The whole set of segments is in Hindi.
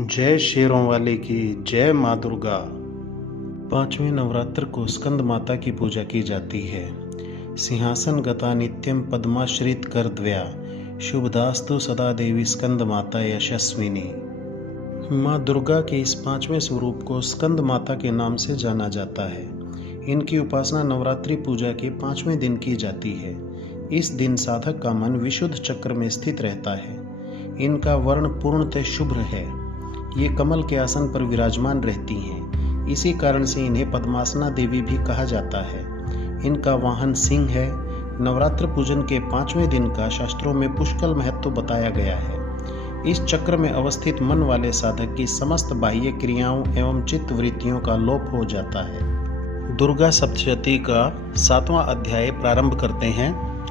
जय शेरों वाले की जय माँ दुर्गा। पांचवें नवरात्र को स्कंद माता की पूजा की जाती है। सिंहासन गता नित्यम पद्माश्रित कर द्वया शुभदास्तु सदा देवी स्कंद माता यशस्विनी। माँ दुर्गा के इस पांचवें स्वरूप को स्कंद माता के नाम से जाना जाता है। इनकी उपासना नवरात्रि पूजा के पांचवें दिन की जाती है। इस दिन साधक का मन विशुद्ध चक्र में स्थित रहता है। इनका वर्ण पूर्णतः शुभ्र है। ये कमल के आसन पर विराजमान रहती हैं। इसी कारण से इन्हें पद्मासना देवी भी कहा जाता है। इनका वाहन सिंह है। नवरात्र पूजन के पांचवें दिन का शास्त्रों में पुष्कल महत्व बताया गया है। इस चक्र में अवस्थित मन वाले साधक की समस्त बाह्य क्रियाओं एवं चित्त वृत्तियों का लोप हो जाता है। दुर्गा सप्तशती का 7वां अध्याय प्रारंभ करते हैं।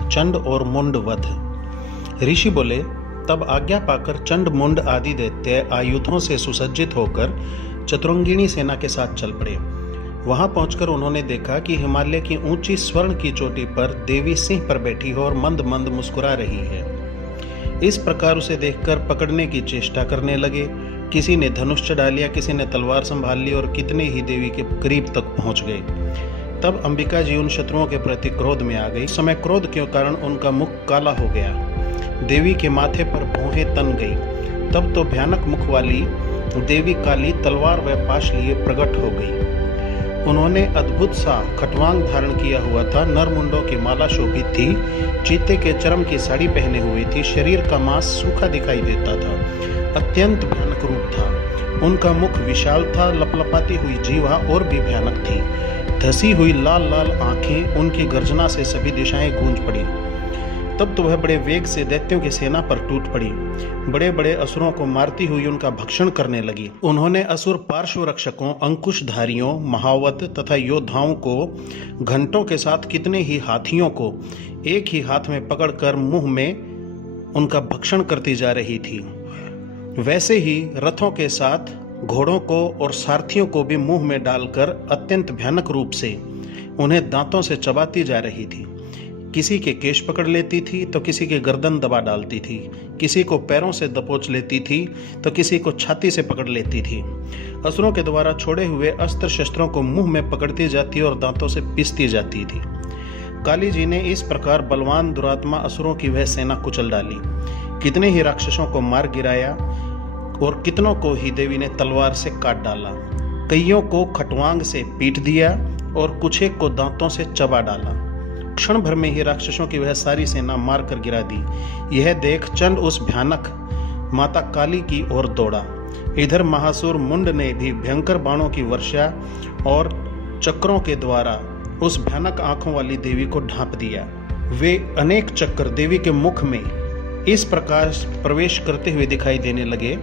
चंड और मुंड वध। ऋषि बोले, तब आज्ञा पाकर चंड मुंड आदि दैत्य आयुधों से सुसज्जित होकर चतुरंगिणी सेना के साथ चल पड़े। वहां पहुंचकर उन्होंने देखा कि हिमालय की ऊंची स्वर्ण की चोटी पर देवी सिंह पर बैठी हो और मंद मंद मुस्कुरा रही है। इस प्रकार उसे देखकर पकड़ने की चेष्टा करने लगे। किसी ने धनुष चढ़ा लिया, किसी ने तलवार संभाल ली और कितने ही देवी के करीब तक पहुंच गए। तब अंबिका जी उन शत्रुओं के प्रति क्रोध में आ गई। इस समय क्रोध के कारण उनका मुख काला हो गया। देवी के माथे पर भौहें तन गई। तब तो भयानक मुख वाली देवी काली तलवार व पाश लिए प्रकट हो गई। उन्होंने अद्भुत सा खटवांग धारण किया हुआ था। नरमुंडों की माला शोभित थी। चीते के चर्म की साड़ी पहने हुई थी। शरीर का मांस सूखा दिखाई देता था। अत्यंत भयानक रूप था। उनका मुख विशाल था। लपलपाती हुई जीवा और भी भयानक थी। धसी हुई लाल लाल आंखें। उनकी गर्जना से सभी दिशाएं गूंज पड़ी। तब तो वह बड़े वेग से दैत्यों की सेना पर टूट पड़ी। बड़े बड़े असुरों को मारती हुई उनका भक्षण करने लगी। उन्होंने असुर पार्श्व रक्षकों, अंकुशधारियों, महावत तथा योद्धाओं को, घंटों के साथ कितने ही हाथियों को एक ही हाथ में पकड़कर मुंह में उनका भक्षण करती जा रही थी। वैसे ही रथों के साथ घोड़ों को और सारथियों को भी मुंह में डालकर अत्यंत भयानक रूप से उन्हें दांतों से चबाती जा रही थी। किसी के केश पकड़ लेती थी तो किसी के गर्दन दबा डालती थी। किसी को पैरों से दबोच लेती थी तो किसी को छाती से पकड़ लेती थी। असुरों के द्वारा छोड़े हुए अस्त्र शस्त्रों को मुंह में पकड़ती जाती और दांतों से पीसती जाती थी। काली जी ने इस प्रकार बलवान दुरात्मा असुरों की वह सेना कुचल डाली। कितने ही राक्षसों को मार गिराया और कितनों को ही देवी ने तलवार से काट डाला। कईयों को खटवांग से पीट दिया और कुछ एक को दांतों से चबा डाला। क्षण भर में ही राक्षसों की वह सारी सेना मार कर गिरा दी। यह देख चंड उस भयानक माता काली की ओर दौड़ा। इधर महासुर मुंड ने भी भयंकर बाणों की वर्षा और चक्रों के द्वारा उस भयानक आंखों वाली देवी को ढांप दिया। वे अनेक चक्र देवी के मुख में इस प्रकार प्रवेश करते हुए दिखाई देने लगे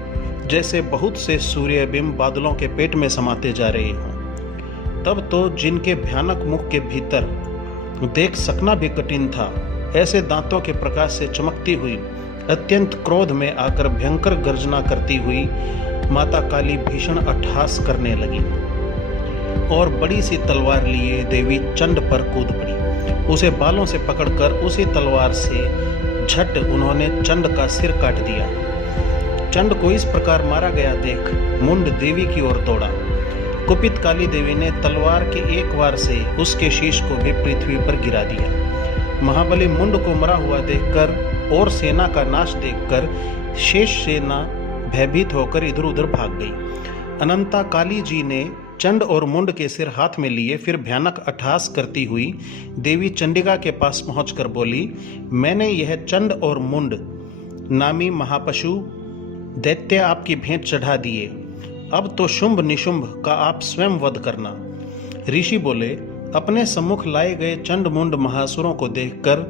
जैसे बहुत से सूर्यबिंब बादलों के पेट में समाते जा रहे हों। तब तो जिनके भयानक मुख के भीतर देख सकना भी कठिन था, ऐसे दांतों के प्रकाश से चमकती हुई अत्यंत क्रोध में आकर भयंकर गर्जना करती हुई माता काली भीषण अट्टहास करने लगी और बड़ी सी तलवार लिए देवी चंड पर कूद पड़ी। उसे बालों से पकड़कर उसी तलवार से झट उन्होंने चंड का सिर काट दिया। चंड को इस प्रकार मारा गया देख मुंड देवी की ओर दौड़ा। कुपित काली देवी ने तलवार के एक वार से उसके शीश को भी पृथ्वी पर गिरा दिया। महाबली मुंड को मरा हुआ देखकर और सेना का नाश देखकर शेष सेना भयभीत होकर इधर उधर भाग गई। अनंता काली जी ने चंड और मुंड के सिर हाथ में लिए। फिर भयानक अट्टहास करती हुई देवी चंडिका के पास पहुंचकर बोली, मैंने यह चंड और मुंड नामी महापशु दैत्य आपकी भेंट चढ़ा दिए। अब तो शुंभ निशुंभ का आप स्वयं वध करना। ऋषि बोले, अपने सम्मुख लाए गए चंड मुंड महासुरों को देखकर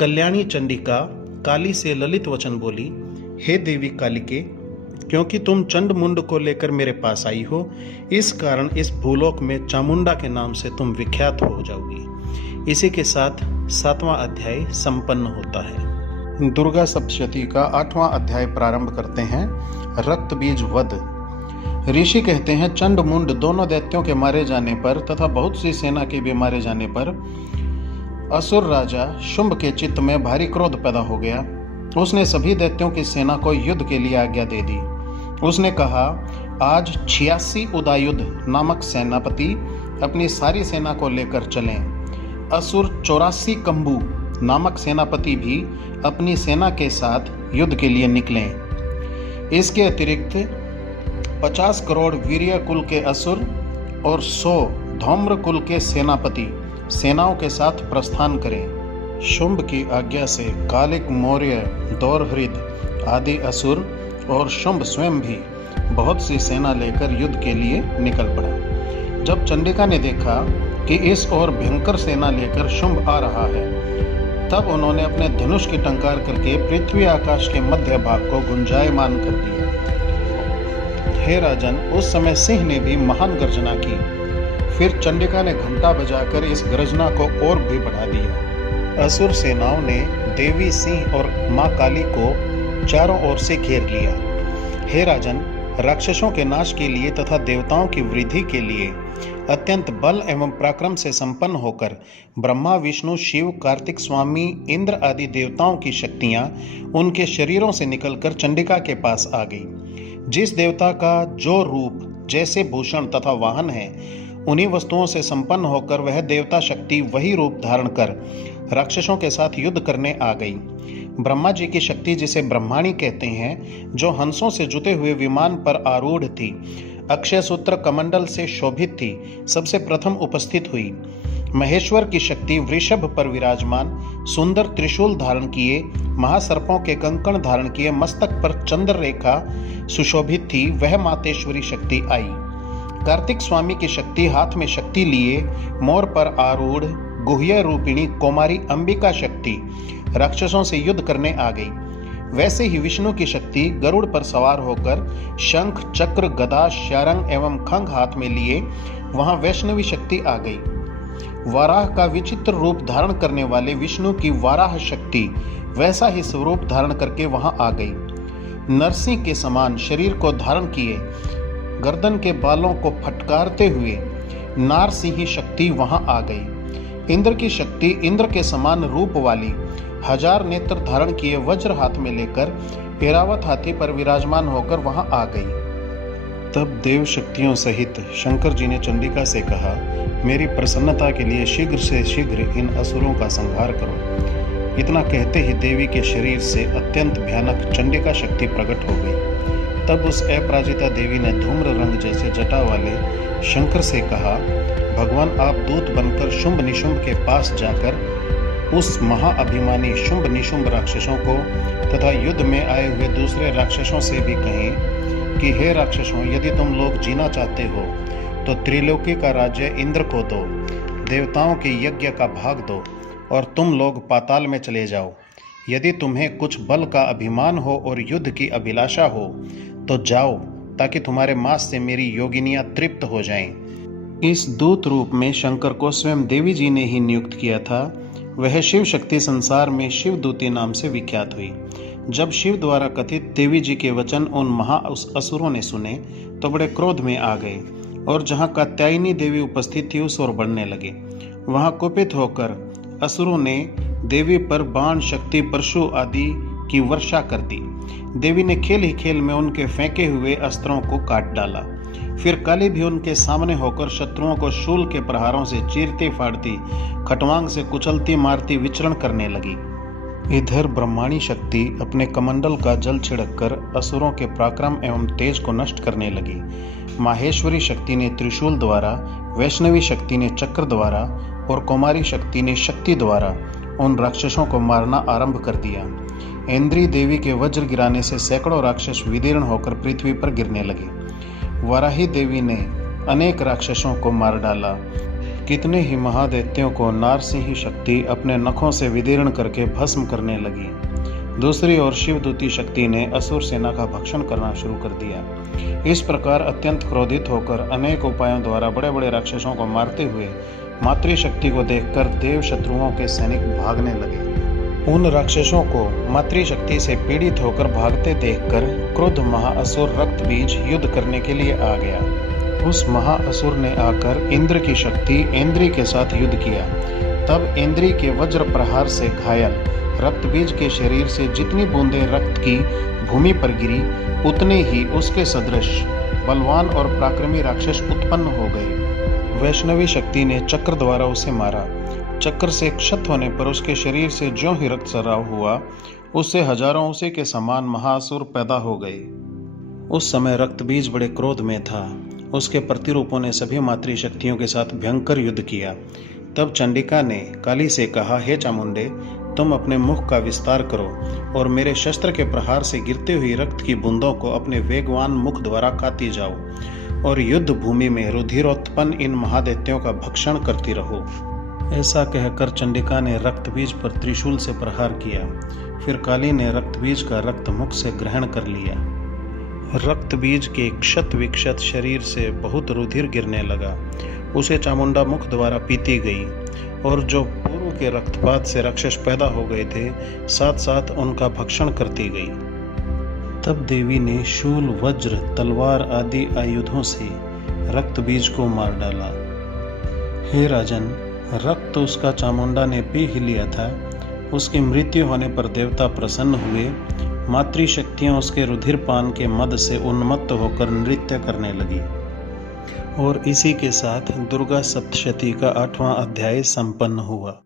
कल्याणी चंडिका काली से ललित वचन बोली, हे देवी कालिके, क्योंकि तुम चंड मुंड को लेकर मेरे पास आई हो, इस कारण इस भूलोक में चामुंडा के नाम से तुम विख्यात हो जाओगी। इसी के साथ 7वां अध्याय संपन्न होता है। दुर्गा सप्तशती का 8वां अध्याय प्रारंभ करते हैं। रक्त बीज वध। ऋषि कहते हैं, चंड मुंड दोनों दैत्यों के मारे जाने पर तथा बहुत सी सेना के भी मारे जाने पर असुर राजा शुंभ के चित्त में भारी क्रोध पैदा हो गया। उसने सभी दैत्यों की सेना को युद्ध के लिए आज्ञा दे दी। उसने कहा, आज 86 उदायुध नामक सेनापति अपनी सारी सेना को लेकर चलें। असुर 84 कंबू नामक सेनापति भी अपनी सेना के साथ युद्ध के लिए निकलें। इसके अतिरिक्त 50 करोड़ वीर्य कुल के असुर और 100 धौम्र कुल के सेनापति सेनाओं के साथ प्रस्थान करें। शुंभ की आज्ञा से कालिक, मौर्य, दौरहृद आदि असुर और शुंभ स्वयं भी बहुत सी सेना लेकर युद्ध के लिए निकल पड़ा। जब चंडिका ने देखा कि इस ओर भयंकर सेना लेकर शुंभ आ रहा है, तब उन्होंने अपने धनुष की टंकार करके पृथ्वी आकाश के मध्य भाग को गुंजायमान कर दिया। हे राजन, उस समय सिंह ने भी महान गर्जना की। फिर चंडिका ने घंटा बजाकर इस गर्जना को और भी बढ़ा दिया। असुर सेनाओं ने देवी सिंह और मां काली को चारों ओर से घेर लिया। हे राजन, राक्षसों के नाश के लिए तथा देवताओं की वृद्धि के लिए अत्यंत बल एवं पराक्रम से संपन्न होकर ब्रह्मा, विष्णु, शिव, कार्तिक स्वामी, इंद्र आदि देवताओं की शक्तियां उनके शरीरों से निकलकर चंडिका के पास आ गई। जिस देवता का जो रूप, जैसे भूषण तथा वाहन है, उन्हीं वस्तुओं से संपन्न होकर वह देवता शक्ति वही रूप धारण कर राक्षसों के साथ युद्ध करने आ गई। ब्रह्मा जी की शक्ति, जिसे ब्रह्माणी कहते हैं, जो हंसों से जुते हुए विमान पर आरूढ़ थी, अक्षय सूत्र कमंडल से शोभित थी, सबसे प्रथम उपस्थित हुई। महेश्वर की शक्ति वृषभ पर विराजमान, सुंदर त्रिशूल धारण किए, महासर्पों के कंकण धारण किए, मस्तक पर चंद्र रेखा सुशोभित थी, वह मातेश्वरी शक्ति आई। कार्तिक स्वामी की शक्ति हाथ में शक्ति लिए मोर पर आरूढ़ गुह्य रूपिणी कौमारी अंबिका शक्ति राक्षसों से युद्ध करने आ गई। वैसे ही विष्णु की शक्ति गरुड़ पर सवार होकर शंख, चक्र, गदा, शारंग एवं खंग हाथ में लिए वहां वैष्णवी शक्ति आ गई। वाराह का विचित्र रूप धारण करने वाले विष्णु की वाराह शक्ति वैसा ही स्वरूप धारण करके वहां आ गई। नरसिंह के समान शरीर को धारण किए, गर्दन के बालों को फटकारते हुए नारसिंही शक्ति वहां आ गई। इंद्र की शक्ति इंद्र के समान रूप वाली 1000 नेत्र धारण किए वज्र हाथ में लेकर ऐरावत हाथी पर विराजमान होकर वहां आ गई। तब देव शक्तियों सहित शंकर जी ने चंडिका से कहा, मेरी प्रसन्नता के लिए शीघ्र से शीघ्र इन असुरों का संहार करो। इतना कहते ही देवी के शरीर से अत्यंत भयानक चंडिका शक्ति प्रकट हो गई। तब उस अपराजिता देवी ने धूम्र रंग जैसे जटा वाले शंकर से कहा, भगवान, आप दूत बनकर शुंभ निशुंभ के पास जाकर उस महाअभिमानी शुंभ निशुंभ राक्षसों को तथा युद्ध में आए हुए दूसरे राक्षसों से भी कहें कि हे राक्षसों, यदि तुम लोग जीना चाहते हो तो त्रिलोकी का राज्य इंद्र को दो, देवताओं के यज्ञ का भाग दो और तुम लोग पाताल में चले जाओ। यदि तुम्हें कुछ बल का अभिमान हो और युद्ध की अभिलाषा हो तो जाओ, ताकि तुम्हारे मांस से मेरी योगिनियां तृप्त हो जाएं। इस दूत रूप में शंकर को स्वयं देवी जी ने ही नियुक्त किया था। वह शिव शक्ति संसार में शिवदूती नाम से विख्यात हुई। जब शिव द्वारा कथित देवी जी के वचन उन महा असुरों ने सुने तो बड़े क्रोध में आ गए और जहाँ कात्यायनी देवी उपस्थित थी उस ओर बढ़ने लगे। वहाँ कुपित होकर असुरों ने देवी पर बाण, शक्ति, परशु आदि की वर्षा कर दी। देवी ने खेल ही खेल में उनके फेंके हुए अस्त्रों को काट डाला। फिर काली भी उनके सामने होकर शत्रुओं को शूल के प्रहारों से चीरती फाड़ती, खटवांग से कुचलती मारती विचरण करने लगी। इधर ब्रह्माणी शक्ति अपने कमंडल का जल छिड़ककर असुरों के पराक्रम एवं तेज को नष्ट करने लगी। माहेश्वरी शक्ति ने त्रिशूल द्वारा, वैष्णवी शक्ति ने चक्र द्वारा और कौमारी शक्ति ने शक्ति द्वारा उन राक्षसों को मारना आरंभ कर दिया। इंद्री देवी के वज्र गिराने से सैकड़ों राक्षस विदीर्ण होकर पृथ्वी पर गिरने लगे। वाराही देवी ने अनेक राक्षसों को मार डाला। कितने ही महादैत्यों को नारसिंही शक्ति अपने नखों से विदीर्ण करके भस्म करने लगी। दूसरी ओर शिवदूती शक्ति ने असुर सेना का भक्षण करना शुरू कर दिया। इस प्रकार अत्यंत क्रोधित होकर अनेक उपायों द्वारा बड़े बड़े राक्षसों को मारते हुए मातृशक्ति को देखकर देव शत्रुओं के सैनिक भागने लगे। उन राक्षसों को मातृशक्ति से पीड़ित होकर भागते देखकर क्रुद्ध महाअसुर रक्त बीज युद्ध करने के लिए आ गया। उस महाअसुर ने आकर इंद्र की शक्ति इंद्री के साथ युद्ध किया। तब इंद्री के वज्र प्रहार से घायल रक्त बीज के शरीर से जितनी बूंदें रक्त की भूमि पर गिरी, उतने ही उसके सदृश बलवान और पराक्रमी राक्षस उत्पन्न हो गए। वैष्णवी शक्ति ने चक्र द्वारा उसे मारा। चक्र से क्षत होने पर उसके शरीर से ज्यों ही रक्तस्राव हुआ, उससे हजारों उसी के समान महासुर पैदा हो गए। उस समय रक्त बीज बड़े क्रोध में था। उसके प्रतिरूपों ने सभी मातृ शक्तियों के साथ भयंकर युद्ध किया। तब चंडिका ने काली से कहा, हे चामुंडे, तुम अपने मुख का विस्तार करो और मेरे शस्त्र के प्रहार से गिरते हुई रक्त की बूंदों को अपने वेगवान मुख द्वारा खाती जाओ और युद्ध भूमि में रुधिरोत्पन्न इन महादैत्यों का भक्षण करती रहो। ऐसा कहकर चंडिका ने रक्त बीज पर त्रिशूल से प्रहार किया। फिर काली ने रक्त बीज का रक्त मुख से ग्रहण कर लिया। रक्त बीज के क्षत विक्षत शरीर से बहुत रुधिर गिरने लगा। उसे चामुंडा मुख द्वारा पीती गई और जो पूर्व के रक्तपात से राक्षस पैदा हो गए थे, साथ साथ उनका भक्षण करती गई। तब देवी ने शूल, वज्र, तलवार आदि आयुधों से रक्त बीज को मार डाला। हे राजन, रक्त उसका चामुंडा ने पी ही लिया था। उसकी मृत्यु होने पर देवता प्रसन्न हुए। मातृशक्तियां उसके रुधिरपान के मद से उन्मत्त होकर नृत्य करने लगी। और इसी के साथ दुर्गा सप्तशती का 8वां अध्याय संपन्न हुआ।